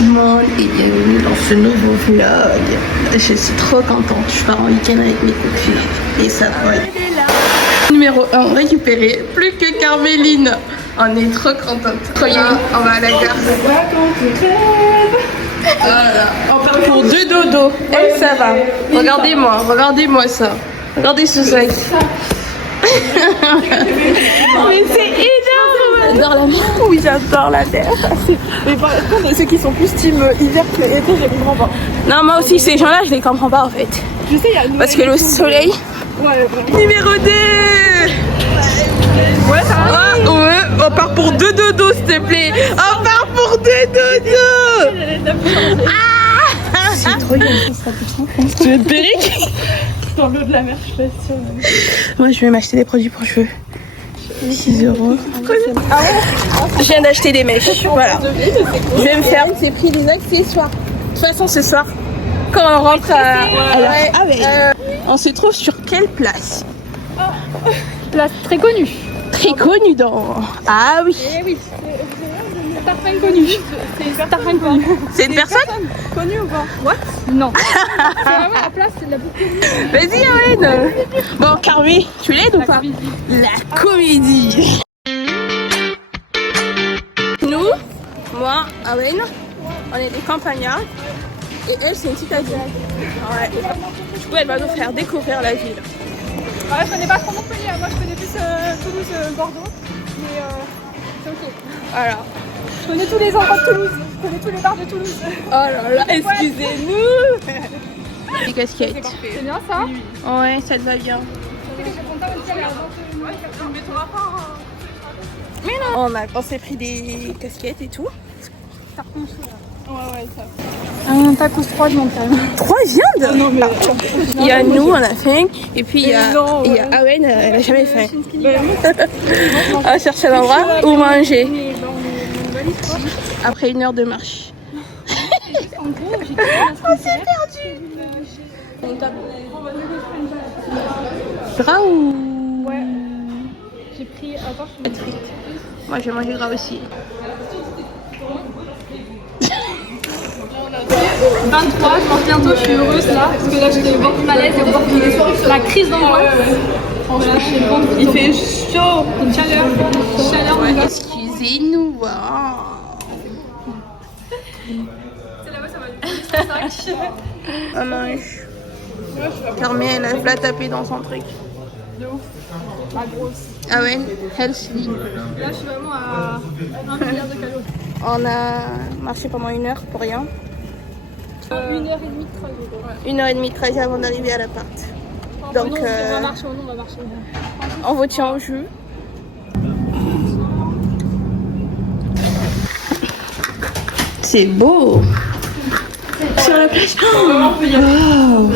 tout le monde et bienvenue dans ce nouveau vlog. Je suis trop contente, je pars en week-end avec mes copines et ça va. Numéro 1 récupéré, plus que Carméline. On est trop contente. On va à la gare. Voilà. Pour 2 dodos. Et ça va. Regardez-moi ça. Regardez ce sac. Mais c'est énorme. J'adore la mer. Oui, j'adore la mer. Mais par contre, ceux qui sont plus team hiver que été, je les comprends pas. Non, moi aussi, ces gens-là, je les comprends pas en fait. Je sais, il y a parce que le soleil. Ouais, numéro 2. Ouais, ça va. Oh, ouais, on part pour 2 dodos, s'il te plaît. On part pour 2 dodos. C'est trop bien, ça sera plus simple. Tu veux te perruque? Dans l'eau de la mer, je suis pas sûre. Moi, je vais m'acheter des produits pour cheveux. 6 €. Je viens d'acheter des mèches. Voilà. Je vais me faire. J'ai pris des accessoires. De toute façon, ce soir, quand on rentre on se trouve sur quelle place? Place très connue. Très connue dans. Ah oui. Eh oui. Parfum connu. C'est parfum connu. C'est une personne connue ou pas? What? Non. C'est vraiment la place, c'est de la boucle. Vas-y, Owen. Bon, Carmi, tu l'aides ou pas? La comédie. Nous, moi, Owen, on est des campagnards. Et elle, c'est une citadine. Ouais. Du coup, elle va nous faire découvrir la ville. Ouais, je connais pas trop Montpellier. Moi, je connais plus Toulouse, Bordeaux. Mais c'est ok. Voilà. Je connais tous les endroits de Toulouse. Je connais tous les bars de Toulouse. Oh là là, excusez-nous. Des casquettes. C'est bien ça? Ouais, ça te va bien. Mais non. On s'est pris des casquettes et tout. Ouais, ça. Un tacos 3 viandes quand même. 3 viandes? Non, mais... Il y a nous, on a faim. Et puis il y a Awen, elle a jamais faim. On va chercher un endroit où manger. Après 1 heure de marche. En gros, j'ai on s'est perdu. Gras ou... Ouais. J'ai pris... Attends, je suis... Moi, j'ai mangé gras aussi. 23, je pense bientôt, je suis heureuse là, parce que là j'étais au bord du malaise et au bord de la crise d'angoisse. Franchement, je suis bon. Il fait chaud, une chaleur, ouais, excusez-nous. C'est là-bas, ça va être on mange. Carmen, elle a la tapé dans son truc. de ouf, la grosse. Ah ouais, healthy. Là, je suis vraiment à 1 milliard de calories. On a marché pendant 1 heure pour rien. 1h30 de trajet. 1h30 de trajet avant d'arriver à l'appart. Donc, on va marcher, on va marcher. On vous tient au jus. C'est beau. Sur la plage. Waouh.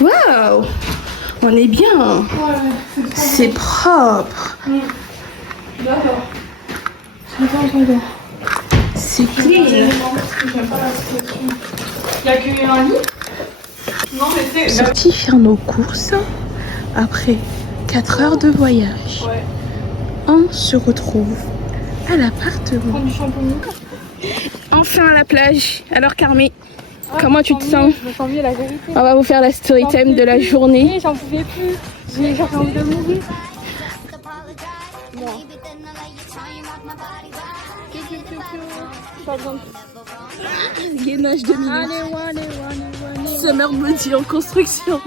Waouh. On est bien. C'est propre. D'accord. C'est clean. Il n'y a qu'un lit. Non, mais c'est... Sorti faire nos courses après 4 heures de voyage. Ouais. On se retrouve à l'appartement. Prendre du shampoing. Enfin à la plage. Alors Carmi, comment tu te sens? Je me sens mieux, la vérité. On va vous faire la story time de la journée. J'en pouvais plus. J'avais envie de mourir. Gainage 2 minutes. Allez. Summer body en construction.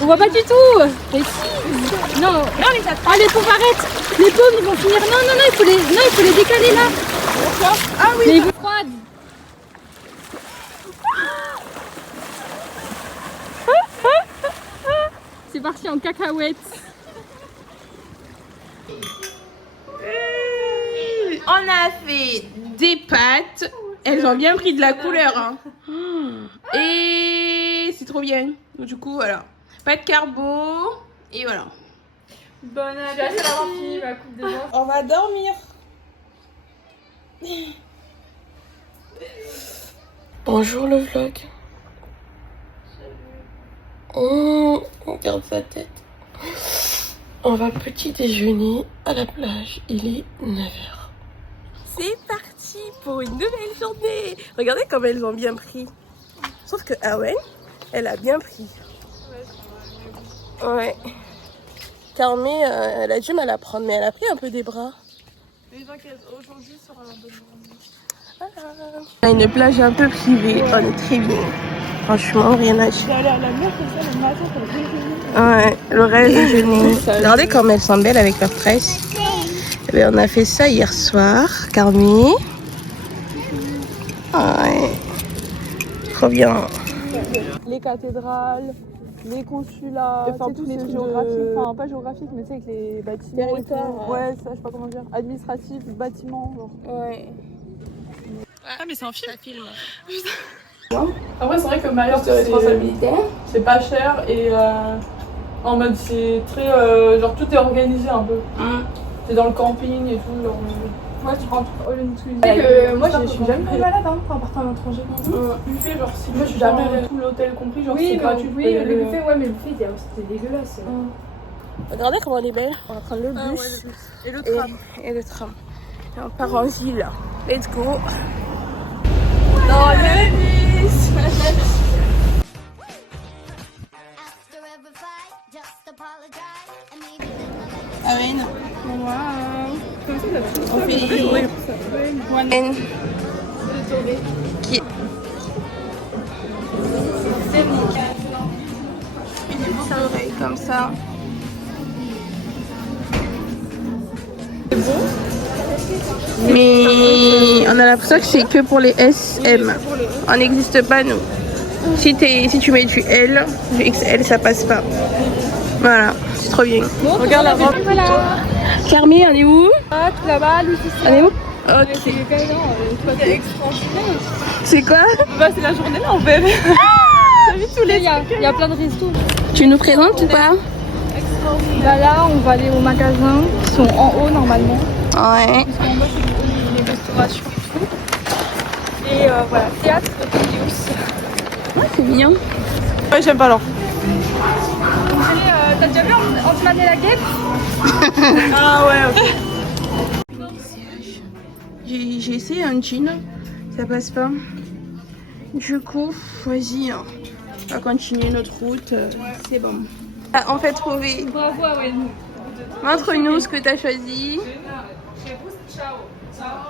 On voit pas du tout. Mais si. Non, les attends. Ah, les pauvres, arrête. Les pauvres, ils vont finir. Non, il faut les décaler là. Pourquoi? Ah oui. Mais ils vont froides. C'est parti en cacahuète. On a fait des pâtes. Elles ont bien pris de la couleur. Hein. Et c'est trop bien. Donc, du coup, voilà. Pâtes carbo. Et voilà. Bonne appétit. D'avoir fini ma coupe de vin. On va dormir. Bonjour le vlog. Oh, regarde sa tête. On va petit déjeuner à la plage, il est 9h. C'est parti pour une nouvelle journée. Regardez comme elles ont bien pris. Sauf que Awen, elle a bien pris. Ouais. Carmé, elle a du mal à prendre, mais elle a pris un peu des bras. Aujourd'hui sera la bonne journée. On a une plage un peu privée, on est très bien. Franchement, rien à dire. Aller à la mer comme ça le matin pour le déjeuner. Ouais, le rêve déjeuner. Regardez comme elles sont belles avec leurs tresses. Et bien, on a fait ça hier soir, Carmé. Ouais. Trop bien. Les cathédrales, les consulats, enfin tous les trucs géographiques, enfin pas géographiques, mais tu sais avec les bâtiments. Territoire. Ouais, ça je sais pas comment dire. Administratif, bâtiment, genre. Ouais. Ah mais c'est un film. Ça filme. Après c'est vrai que Mayotte c'est pas cher et en mode c'est très genre tout est organisé un peu. T'es dans le camping et tout genre. Ouais, tu rentres all inclusive. Moi je suis jamais malade hein, en partant à l'étranger. Buffet genre si moi je suis jamais tout l'hôtel compris genre c'est gratuit. Oui le buffet ouais mais le buffet c'était dégueulasse. Regardez comment elle est belle. On va prendre le bus. Ouais, le bus. Et le tram. Et le tram. Et on part en ville. Let's go. Dans le bus. Ah ouais, non. Wow. On fait des qui c'est bon. Une petite oreille comme ça. C'est bon. Mais on a l'impression que c'est que pour les SM. On n'existe pas nous. Si tu mets du L, du XL, ça passe pas. Voilà, c'est trop bien. Bon, regarde la robe. Voilà. Carmé, on est où? Ah, tout là-bas, lui, on est où? Ok. C'est extraordinaire. C'est quoi? Bah, c'est la journée là en fait. T'as vu tous les il y a plein de restos. Tu nous présentes ou pas? Bah là, on va aller au magasin qui sont en haut normalement. Ouais. Parce qu'en bas, c'est les restaurations et tout. Et voilà, théâtre de Pilius. Ouais, c'est mignon. Ouais, j'aime pas l'or. T'as déjà vu Ant-Man et la guêpe? Ah ouais, ok. J'ai essayé un jean, ça passe pas. Du coup, vas-y, hein. On va continuer notre route, c'est bon. Ah, on fait trouver. Bravo, ouais. Montre-nous ce que t'as choisi.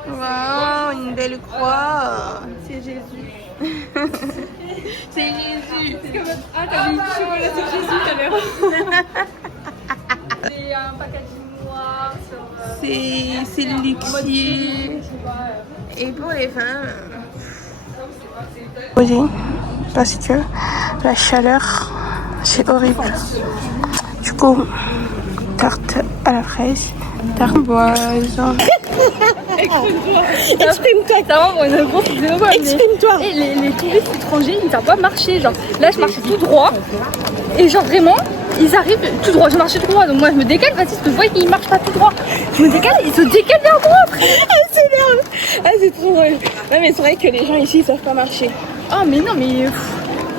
Wow, une belle croix. C'est Jésus. C'est Jésus. Ah, t'as mis du chocolat sur Jésus, t'avais c'est un packaging noir sur... C'est luxueux. Et pour les femmes... Oui, parce que la chaleur, c'est horrible. Du coup, tarte à la fraise, tarboise. Exprime-toi. Exprime-toi. Et les touristes étrangers, ils savent pas marcher. Genre, là, je marchais tout droit. Et genre, vraiment, ils arrivent tout droit. Je marchais tout droit. Donc, moi, je me décale. Vas-y, parce que je vois qu'ils marchent pas tout droit. Je me décale. Ils se décalent vers moi après. Ah, c'est énorme. Ah, c'est trop drôle. Ouais, mais c'est vrai que les gens ici, ils savent pas marcher. Ah, mais non, mais.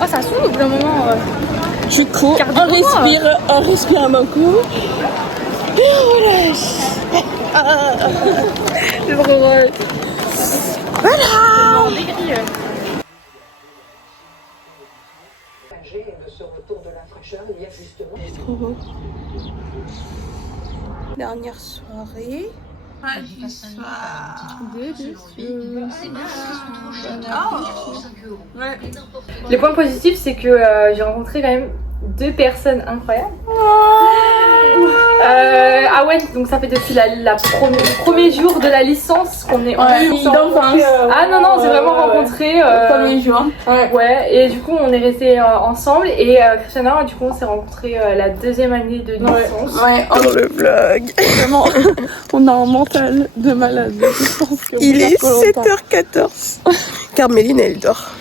Oh, ça saoule au bout d'un moment. Du coup, on respire un bon coup. Et on relâche. C'est trop drôle. Voilà. De ce retour de la fraîcheur, il y a justement... C'est trop beau. Dernière soirée. Pas du soir. Ouais. Le point positif, c'est que j'ai rencontré quand même 2 personnes incroyables. Ah ouais, donc ça fait depuis le premier jour de la licence qu'on est en licence. Ah non, c'est vraiment rencontré. Premier jour. Ouais, et du coup on est restés ensemble et Christiana, du coup on s'est rencontrés la 2e année de licence. Ouais, dans le vlog. Vraiment, on a un mental de malade. Je pense que il est 7h14. Carméline, elle dort.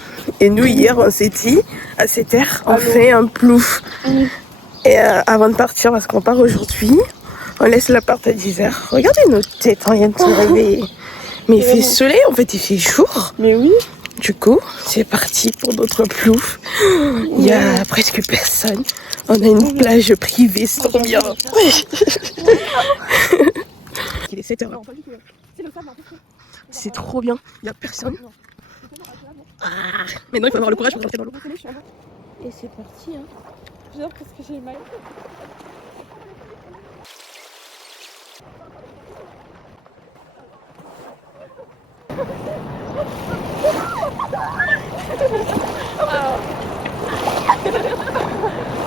Et nous, hier, on s'est dit, à 7h, on fait un plouf. Et avant de partir, parce qu'on part aujourd'hui, on laisse l'appart à 10h. Regardez nos têtes, on vient de se réveiller. Mais il fait soleil, en fait, il fait jour. Mais oui. Du coup, c'est parti pour notre plouf. Il y a presque personne. On a une plage privée, c'est trop bien. Il est 7h. C'est trop bien, il n'y a personne. Ah, maintenant il faut avoir le courage pour rentrer dans l'eau. Et c'est parti. Hein. J'adore parce que j'ai mal.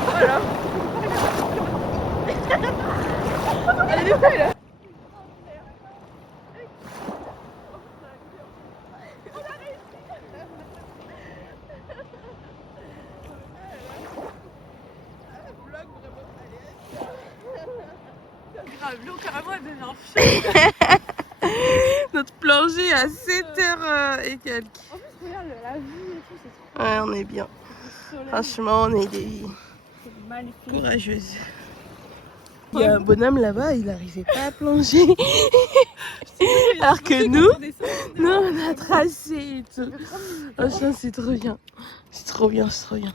Voilà. Elle est décollée là. L'eau carrément elle devient Notre plongée à 7h et quelques. En plus regarde la vue et tout, c'est trop Ouais, on est bien. Franchement, on est des magnifique. courageuses. Il y a un bonhomme là-bas, il n'arrivait pas à plonger. Alors que nous, on a tracé et tout. Franchement, c'est trop bien. C'est trop bien, c'est trop bien.